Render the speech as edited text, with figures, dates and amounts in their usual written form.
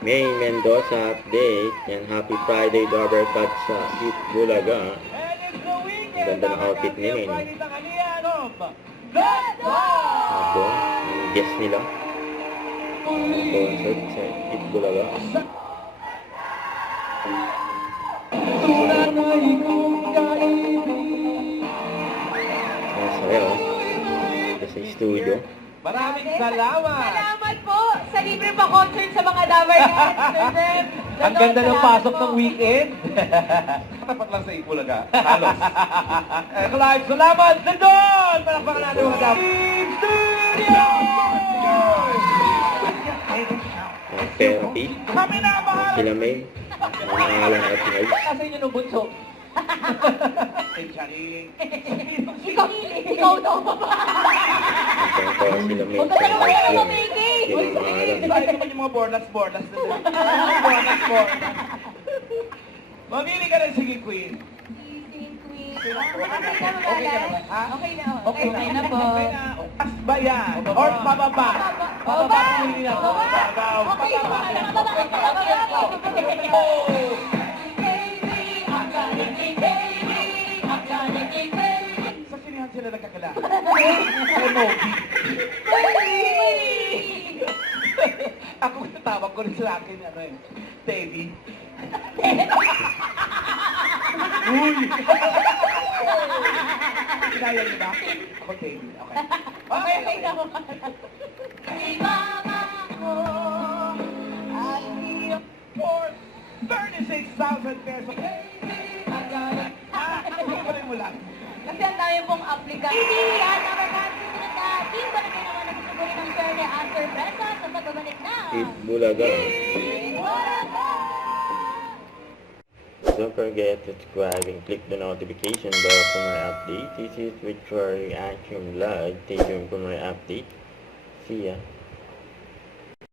May Mendoza update. Yan, happy Friday Dobercat sa Eat Bulaga. Ang ganda ng outfit ni May. Ito, yung guest nila. Ang concert sa Eat Bulaga. Ang saya, oh. Ito sa studio. Maraming salamat! Salamat po sa libre pa concert sa mga Dabarkats, Sir Brem. Ang ganda ng pasok ng weekend. Tapat lang sa Ipulaga. Halos. Clive, salamat! Nandun! Palakpakan natin mga Dabarkats. Studio! Ang therapy. Kami na ang bahala! Sila May. Ang pangalan at nerds. Kasi inyo nung bunso. Ikaw to. Ang tawa sila May. Huwag ka Sa naman house yung yun. mamigay. Sila ang pangalan. Ay, naman yung mga bordas na doon. Mamili ka rin, sige, Queen. Okay na, Ha? okay na. Okay na po. Okay na. Taas ba yan? Or pababa? Baba. Pili na. Baba. Okay, Oh! Sa sinihan sila nagkakilala. Ako tawag ko rin sa akin, ano eh, Teddy. Uy! Kinaya niyo ba? Ako Teddy, okay. Okay na po. For 36,000 pesos. Ano mo lang? Kasi ang dami pong applicant. Hindi yan, Dabarkats, susunod na. Team ba na kayo naman nagsusuburin ng survey at sorpresa sa pagbabalik na? Eat Bulaga. Don't forget to subscribe and click the notification bell for my updates. This is Victoria Action Vlog. Stay tuned for my update. See ya.